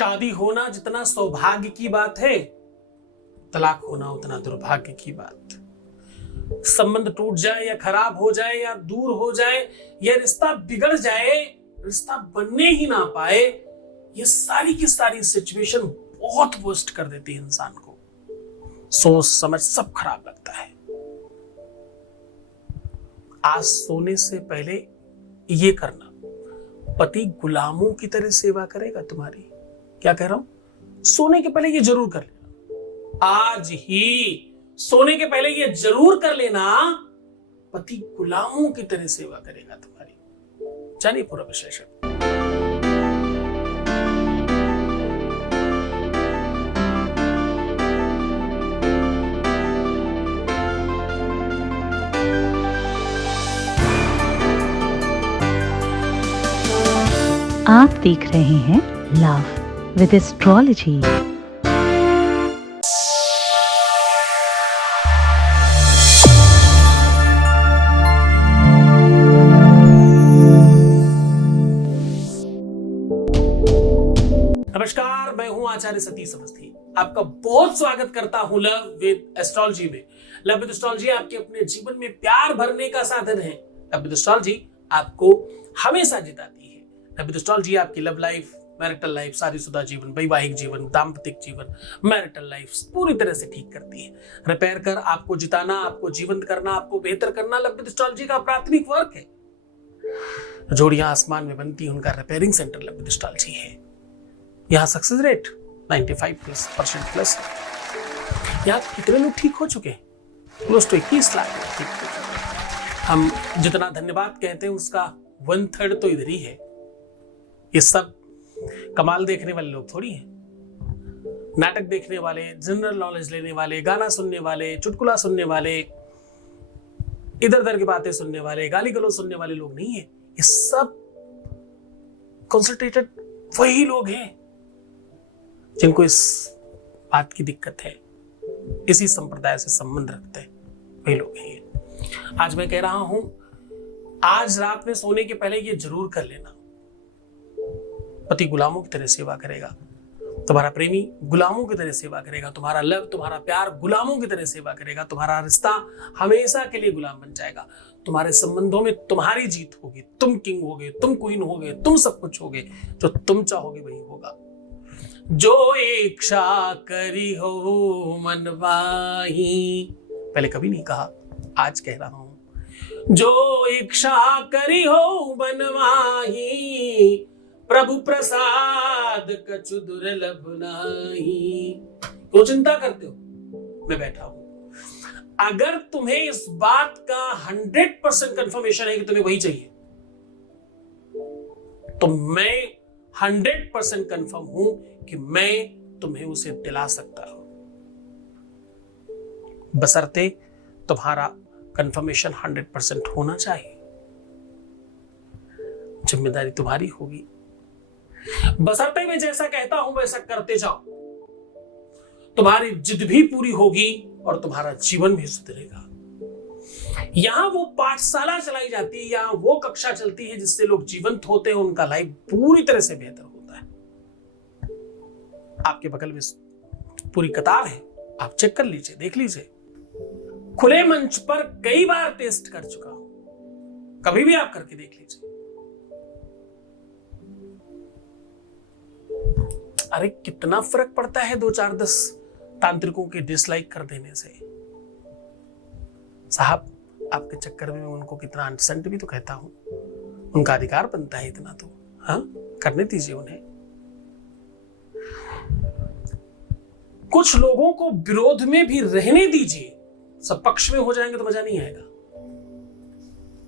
शादी होना जितना सौभाग्य की बात है, तलाक होना उतना दुर्भाग्य की बात। संबंध टूट जाए या खराब हो जाए या दूर हो जाए या रिश्ता बिगड़ जाए, रिश्ता बनने ही ना पाए, ये सारी की सारी सिचुएशन बहुत वर्स्ट कर देती है इंसान को। सोच समझ सब खराब लगता है। आज सोने से पहले ये करना, पति गुलामों की तरह सेवा करेगा तुम्हारी। क्या कह रहा हूं? सोने के पहले ये जरूर कर लेना, आज ही सोने के पहले ये जरूर कर लेना, पति गुलामों की तरह सेवा करेगा तुम्हारी। जानिए पूरा विश्लेषण। आप देख रहे हैं लव विद एस्ट्रोलॉजी। नमस्कार, मैं हूं आचार्य सतीश अवस्थी। आपका बहुत स्वागत करता हूं लव विद एस्ट्रोलॉजी में। लव विद एस्ट्रोलॉजी आपके अपने जीवन में प्यार भरने का साधन है। लव विद एस्ट्रोलॉजी आपको हमेशा जिताती है। लव विद एस्ट्रोलॉजी आपकी लव लाइफ, मैरिटल लाइफ, शादीशुदा जीवन, वैवाहिक जीवन, दाम्पतिक जीवन, मैरिटल लाइफ पूरी तरह से ठीक करती है। रिपेयर कर आपको जिताना, आपको जीवंत करना, आपको बेहतर करना लव विद एस्ट्रोलॉजी का प्राथमिक वर्क है। जोड़ियां आसमान में बनती हैं, उनका repairing centre love with astrology है। यहाँ सक्सेस रेट 95% प्लस है। यहाँ कितने लोग ठीक हो चुके हैं? क्लोज टू 21 लाख लोग ठीक हो चुके हैं। हम जितना धन्यवाद कहते हैं उसका 1/3 तो इधर ही है। ये सब कमाल देखने वाले लोग थोड़ी हैं। नाटक देखने वाले, जनरल नॉलेज लेने वाले, गाना सुनने वाले, चुटकुला सुनने वाले, इधर उधर की बातें सुनने वाले, गाली गलौज सुनने वाले लोग नहीं है। ये सब कॉन्सेंट्रेटेड वही लोग हैं जिनको इस बात की दिक्कत है, इसी संप्रदाय से संबंध रखते हैं, वही लोग हैं। आज मैं कह रहा हूं, आज रात में सोने के पहले ये जरूर कर लेना, पति गुलामों की तरह सेवा करेगा, तुम्हारा प्रेमी गुलामों की तरह सेवा करेगा, तुम्हारा लव, तुम्हारा प्यार गुलामों की तरह सेवा करेगा, तुम्हारा रिश्ता हमेशा के लिए गुलाम बन जाएगा। तुम्हारे संबंधों में तुम्हारी जीत होगी, तुम किंग होगे, तुम क्वीन होगे, तुम सब कुछ होगे, जो तुम चाहोगे वही होगा। जो इच्छा करी हो मन वाही, पहले कभी नहीं कहा, आज कह रहा हूं। जो इच्छा करी हो मन वाही, प्रभु प्रसाद कछु दुर्लभ नाही। क्यों चिंता करते हो? मैं बैठा हूं। अगर तुम्हें इस बात का 100% कंफर्मेशन है कि तुम्हें वही चाहिए, तो मैं 100% कंफर्म हूं कि मैं तुम्हें उसे दिला सकता हूं, बशर्ते तुम्हारा कंफर्मेशन 100% होना चाहिए। जिम्मेदारी तुम्हारी होगी। बशर्ते मैं जैसा कहता हूं वैसा करते जाओ, तुम्हारी जिद भी पूरी होगी और तुम्हारा जीवन भी सुधरेगा। यहां वो पाठशाला चलाई जाती है, यहां वो कक्षा चलती है जिससे लोग जीवंत होते हैं, उनका लाइफ पूरी तरह से बेहतर होता है। आपके बगल में पूरी कतार है, आप चेक कर लीजिए, देख लीजिए। खुले मंच पर कई बार टेस्ट कर चुका हूं, कभी भी आप करके देख लीजिए। अरे कितना फर्क पड़ता है 2-4-10 तांत्रिकों के डिसलाइक कर देने से। साहब, आपके चक्कर में मैं उनको कितना अनसेंट भी तो कहता हूं, उनका अधिकार बनता है इतना तो, हाँ, करने दीजिए उन्हें। कुछ लोगों को विरोध में भी रहने दीजिए, सब पक्ष में हो जाएंगे तो मजा नहीं आएगा।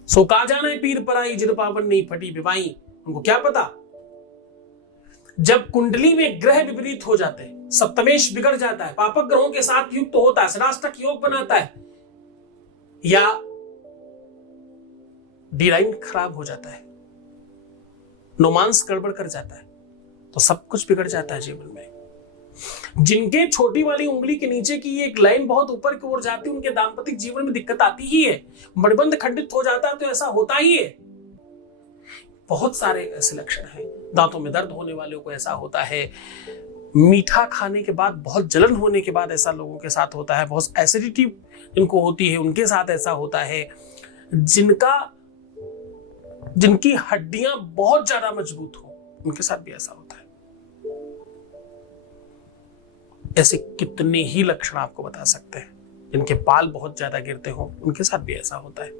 सो का जाना है पीर पराई, जिन पावन नहीं फटी विवाई। उनको क्या पता, जब कुंडली में ग्रह विपरीत हो जाते हैं, सप्तमेश बिगड़ जाता है, पापक ग्रहों के साथ युक्त होता है, षडाष्टक योग बनाता है, या डिराइन खराब हो जाता है, नोमांस गड़बड़ कर जाता है, तो सब कुछ बिगड़ जाता है जीवन में। जिनके छोटी वाली उंगली के नीचे की एक लाइन बहुत ऊपर की ओर जाती है, उनके दाम्पतिक जीवन में दिक्कत आती ही है। मणिबंध खंडित हो जाता है तो ऐसा होता ही है। बहुत सारे ऐसे लक्षण हैं। दांतों में दर्द होने वालों को ऐसा होता है, मीठा खाने के बाद बहुत जलन होने के बाद ऐसा लोगों के साथ होता है, बहुत एसिडिटी जिनको होती है उनके साथ ऐसा होता है, जिनकी हड्डियां बहुत ज्यादा मजबूत हो उनके साथ भी ऐसा होता है। ऐसे कितने ही लक्षण आपको बता सकते हैं। जिनके बाल बहुत ज्यादा गिरते हो उनके साथ भी ऐसा होता है,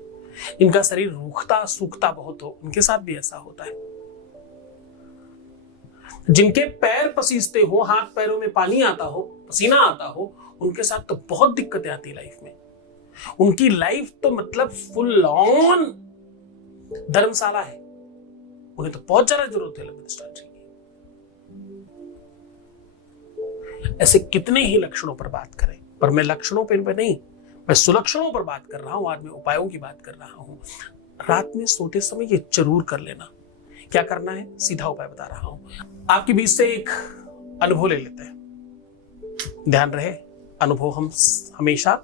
जिनका शरीर रूखता सूखता बहुत हो उनके साथ भी ऐसा होता है, जिनके पैर पसीजते हो, हाथ पैरों में पानी आता हो, पसीना आता हो, उनके साथ तो बहुत दिक्कतें आती है लाइफ में। उनकी लाइफ तो मतलब फुल ऑन धर्मशाला है, उन्हें तो बहुत ज्यादा जरूरत है लंबी स्ट्रेटजी की। ऐसे कितने ही लक्षणों पर बात करें, पर मैं लक्षणों पर नहीं, मैं सुलक्षणों पर बात कर रहा हूं। आज मैं उपायों की बात कर रहा हूं। रात में सोते समय ये जरूर कर लेना। क्या करना है, सीधा उपाय बता रहा हूं। आपके बीच से एक अनुभव ले लेते हैं। ध्यान रहे, अनुभव हम हमेशा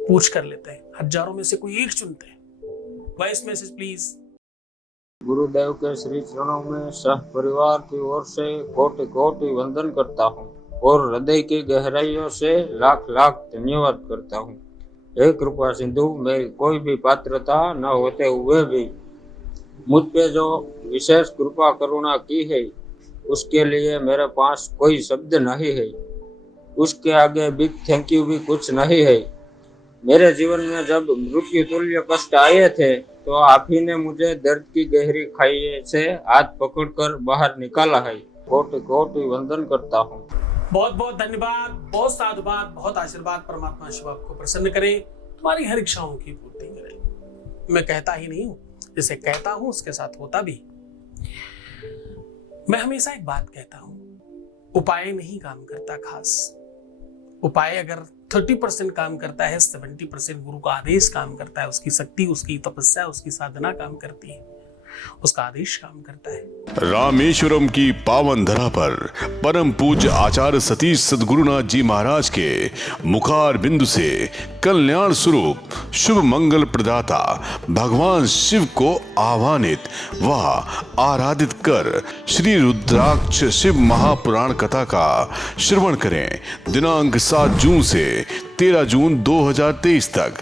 पूछ कर लेते हैं, हजारों में से कोई एक चुनते हैं। Voice message please. गुरुदेव के श्री चरणों में सह परिवार की ओर से कोटि कोटि वंदन करता हूँ और हृदय की गहराइयों से लाख लाख धन्यवाद करता हूँ। हे कृपा सिंधु, मेरी कोई भी पात्रता न होते हुए भी मुझ पे जो विशेष कृपा करुणा की है उसके लिए मेरे पास कोई शब्द नहीं है। उसके आगे बिग थैंक यू भी कुछ नहीं है। मेरे जीवन में जब मृत्यु तुल्य कष्ट आए थे तो आप ही ने मुझे दर्द की गहरी खाई से हाथ पकड़कर बाहर निकाला है। कोटि कोटि वंदन करता हूँ। बहुत बहुत धन्यवाद, बहुत साधुवाद, बहुत आशीर्वाद। परमात्मा शिव आपको प्रसन्न करे, तुम्हारी हर इच्छाओं की पूर्ति करे। मैं कहता ही नहीं हूं, जिसे कहता हूं उसके साथ होता भी। मैं हमेशा एक बात कहता हूं, उपाय नहीं काम करता खास। उपाय अगर 30% काम करता है, 70% गुरु का आदेश काम करता है। उसकी शक्ति, उसकी तपस्या, उसकी साधना काम करती है, उसका आदेश काम करता है। रामेश्वरम की पावन धरा पर परम पूज्य आचार्य सतीश सद्गुरुनाथ जी महाराज के मुखार बिंदु से कल्याण स्वरूप शुभ मंगल प्रदाता भगवान शिव को आह्वानित व आराधित कर श्री रुद्राक्ष शिव महापुराण कथा का श्रवण करें। दिनांक 7 जून से 13 जून 2023 तक।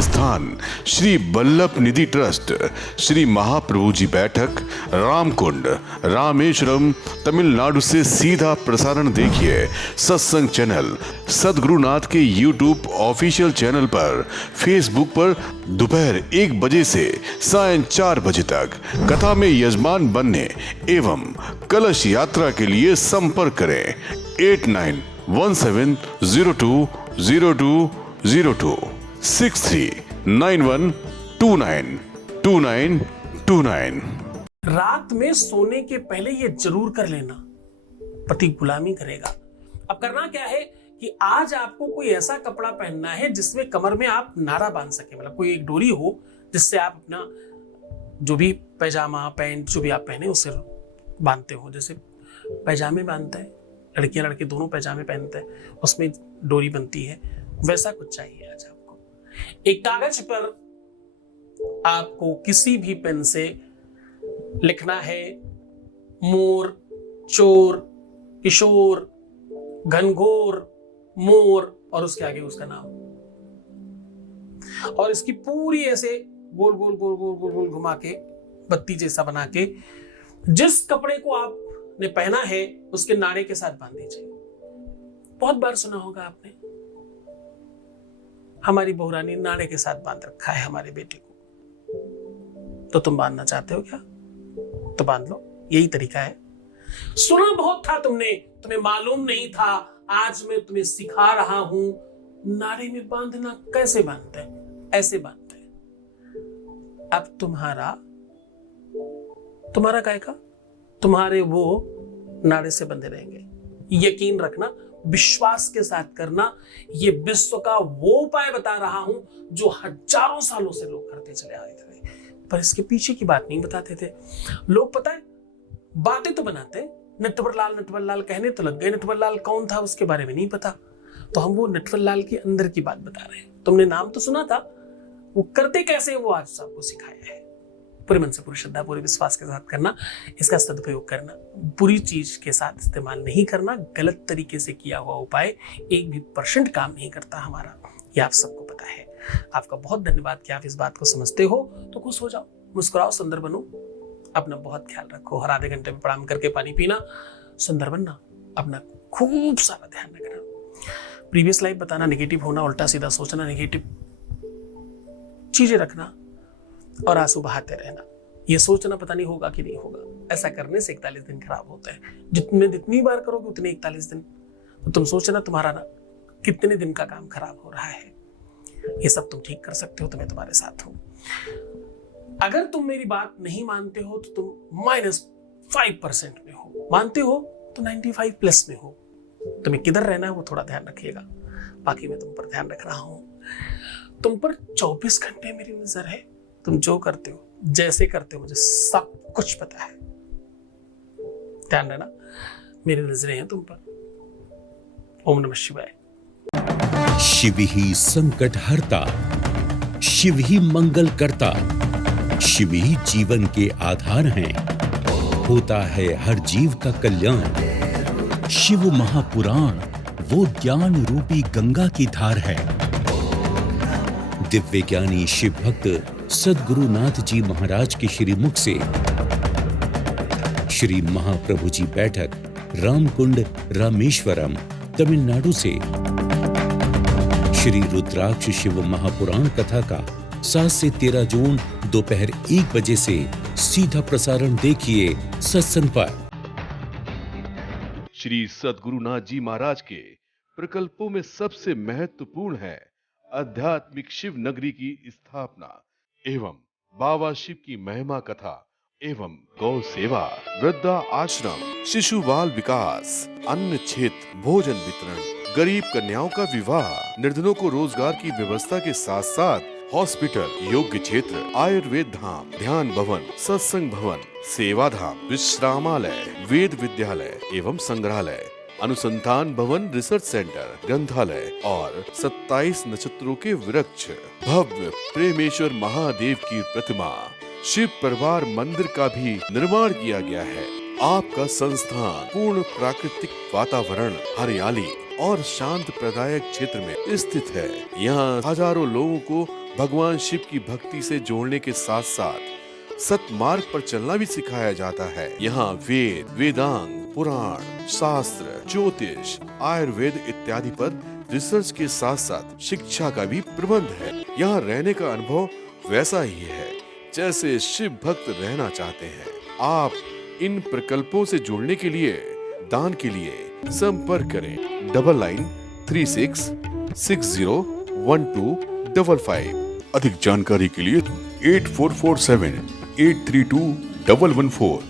स्थान श्री बल्लभ निधि ट्रस्ट, श्री महाप्रभु जी बैठक, रामकुंड, रामेश्वरम, तमिलनाडु से सीधा प्रसारण देखिए सत्संग चैनल सद्गुरुनाथ के यूट्यूब ऑफिशियल चैनल पर, फेसबुक पर दोपहर 1 बजे से सायं 4 बजे तक। कथा में यजमान बनने एवं कलश यात्रा के लिए संपर्क करें 8917020202 6391292929। रात में सोने के पहले ये जरूर कर लेना, पति गुलामी करेगा। अब करना क्या है कि आज आपको कोई ऐसा कपड़ा पहनना है जिसमें कमर में आप नारा बांध सके, मतलब कोई एक डोरी हो जिससे आप अपना जो भी पैजामा पैंट जो भी आप पहने उसे बांधते हो। जैसे पैजामे बांधते हैं लड़कियां लड़के दोनों, पैजामे पहनते हैं उसमें डोरी बनती है, वैसा कुछ चाहिए आज आपको। एक कागज पर आपको किसी भी पेन से लिखना है मोर, चोर, किशोर, घनघोर, मोर और उसके आगे उसका नाम। और इसकी पूरी ऐसे गोल गोल गोल गोल गोल गोल घुमा के बत्ती जैसा बना के जिस कपड़े को आपने पहना है उसके नारे के साथ बांध दीजिए। बहुत बार सुना होगा आपने, हमारी बहुरानी नारे के साथ बांध रखा है हमारे बेटे को। तो तुम बांधना चाहते हो क्या? तो बांध लो, यही तरीका है। सुना बहुत था तुमने, तुम्हें मालूम नहीं था, आज मैं तुम्हें सिखा रहा हूं नारे में बांधना कैसे बांधते हैं। ऐसे बांधते हैं। अब तुम्हारा काय का, तुम्हारे वो नारे से बंधे रहेंगे। यकीन रखना, विश्वास के साथ करना। ये विश्व का वो उपाय बता रहा हूं जो हजारों सालों से लोग करते चले आए थे, पर इसके पीछे की बात नहीं बताते थे लोग। पता है, बातें तो बनाते, नटवर लाल कहने तो लग गए। नटवर लाल कौन था उसके बारे में नहीं पता, तो हम वो नटवर लाल के अंदर की बात बता रहे हैं। तुमने नाम तो सुना था, वो करते कैसे वो आज सबको सिखाया है। पूरे मन से, पूरी श्रद्धा, पूरे विश्वास के साथ करना, इसका सदुपयोग करना, बुरी चीज के साथ इस्तेमाल नहीं करना। गलत तरीके से किया हुआ उपाय 1% भी काम नहीं करता हमारा, ये आप सबको पता है। आपका बहुत धन्यवाद कि आप इस बात को समझते हो। तो खुश हो जाओ, मुस्कुराओ, सुंदर बनो, अपना बहुत ख्याल रखो। हर आधे घंटे में प्रणाम करके पानी पीना, सुंदर बनना, अपना खूब सारा ध्यान रखना। प्रीवियस लाइफ बताना, नेगेटिव होना, उल्टा सीधा सोचना, नेगेटिव चीजें रखना और आंसू बहाते रहना, ये सोचना पता नहीं होगा कि नहीं होगा। ऐसा करने से 41 दिन खराब होते हैं। जितनी बार करोगे उतने 41 दिन, तो तुम सोचना तुम्हारा ना कितने दिन का काम खराब हो रहा है। ये सब तुम ठीक कर सकते हो तो मैं तुम्हारे साथ हूं। अगर तुम मेरी बात नहीं मानते हो तो तुम -5% में हो, मानते हो तो 95+ में हो। तुम्हें किधर रहना है वो थोड़ा ध्यान रखिएगा, बाकी मैं तुम पर ध्यान रख रहा हूं। तुम पर 24 घंटे मेरी नजर है। तुम जो करते हो, जैसे करते हो, मुझे सब कुछ पता है। ध्यान रहना, मेरी नजरें हैं तुम पर। ओम नमः शिवाय। शिव ही संकट हरता, शिव ही मंगल करता, शिव ही जीवन के आधार हैं। होता है हर जीव का कल्याण। शिव महापुराण वो ज्ञान रूपी गंगा की धार है। दिव्य ज्ञानी शिव भक्त सद्गुरुनाथ जी महाराज के श्रीमुख से श्री महाप्रभु जी बैठक, रामकुंड, रामेश्वरम, तमिलनाडु से श्री रुद्राक्ष शिव महापुराण कथा का 7 से 13 जून दोपहर 1 बजे से सीधा प्रसारण देखिए सत्संग पर। श्री सद्गुरुनाथ जी महाराज के प्रकल्पों में सबसे महत्वपूर्ण है आध्यात्मिक शिव नगरी की स्थापना एवं बाबा शिव की महिमा कथा एवं गौ सेवा, वृद्धा आश्रम, शिशु बाल विकास, अन्न क्षेत्र, भोजन वितरण, गरीब कन्याओं का विवाह, निर्धनों को रोजगार की व्यवस्था के साथ साथ हॉस्पिटल, योग्य क्षेत्र, आयुर्वेद धाम, ध्यान भवन, सत्संग भवन, सेवा धाम, विश्रामालय, वेद विद्यालय एवं संग्रहालय, अनुसंधान भवन, रिसर्च सेंटर, ग्रंथालय और 27 नक्षत्रों के वृक्ष, भव्य प्रेमेश्वर महादेव की प्रतिमा, शिव परिवार मंदिर का भी निर्माण किया गया है। आपका संस्थान पूर्ण प्राकृतिक वातावरण, हरियाली और शांत प्रदायक क्षेत्र में स्थित है। यहाँ हजारों लोगों को भगवान शिव की भक्ति से जोड़ने के साथ साथ सतमार्ग पर चलना भी सिखाया जाता है। यहाँ वेद, वेदांग, पुराण, शास्त्र, ज्योतिष, आयुर्वेद इत्यादि पर रिसर्च के साथ साथ शिक्षा का भी प्रबंध है। यहाँ रहने का अनुभव वैसा ही है जैसे शिव भक्त रहना चाहते हैं। आप इन प्रकल्पों से जुड़ने के लिए, दान के लिए संपर्क करें 9936601255। अधिक जानकारी के लिए 8447 832 114।